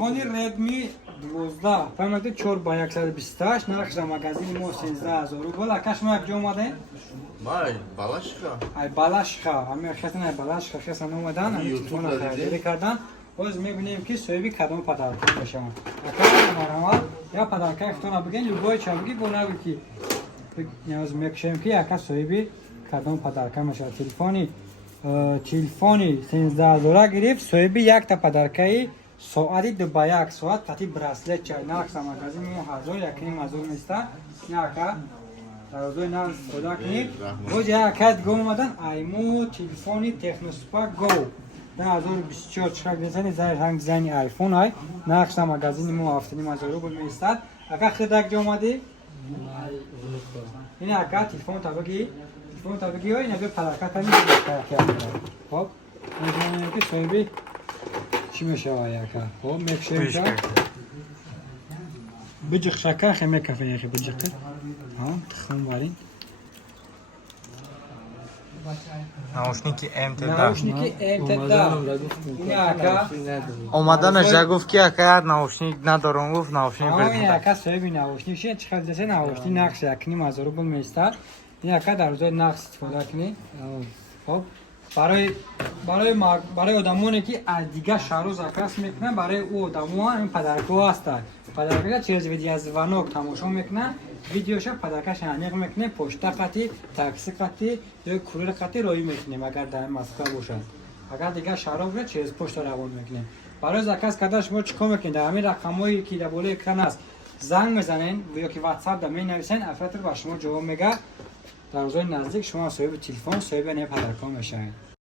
телефони Redmi 12 фаҳмидед 4/128 нархи магазини мо 13000 рубл. Ака шумо як ҷо омадед? Май, балашка. Ай балашка, ҳамин хесна ай балашка хесна омадан, ҳамин телефон харидорӣ кардан. Боз мебинем ки соҳиби кадом подарка мешаванд. Ака марҳамат, я подарка ихтона бигин, любой ча биги бо нави ки ниёз мекушем ки ака соҳиби кадом подарка мешавад. Телефони 13000 гирифт, соҳиби якта подаркаи соати 2/1 соат тати браслет чай. Нархи магазини мо 1000 неста. Яка дарозои нав сода кунед. Боз яка дигар омадан аймо телефони Техносупер Go 2024 чихак дизайни ҳанг дизайни айфон ай. Нархи магазини мо 7500 рубл меистад. Ака хидак ҷо омади? Ин ака телефон табаги ой набе подарка кани хоб мешавам ки соҳиби чӣ мешавад яка хоб мекушем ка биҷиқ шакар хеме кафе яхи биҷиқи тухм барин наушники МТ яка омаданаш гуфт ки ака як наушник надорам гуфт наушник бирдим яка соҳиби наушник ше чӣ қадр десе наушник нақши 1500 рубл меистад. Яка дар рӯзои нақс истифода кунед. Хоб барои одамоне ки аз дига шаҳру закас мекунанд, барои ӯ одамон ин падаркҳо ҳастанд. Падарка через видеозвонок тамошо мекунанд, видеоша падаркаш аниқ мекунем, почта қати, такси қати ё курьер қати роҳӣ мекунем агар дар Москва бошад. Агар дига шаҳрҳо бошад через почта равон мекунем. Барои закас кардан шумо чӣ кор мекунед? Дар ҳамин рақамҳои ки дар болои экран аст занг мезанед ё ки WhatsApp да менависед, оператор ба шумо ҷавоб мегӯяд. Дар рӯзои наздик шумо соҳиби телефон, соҳиби не падарка мешавед.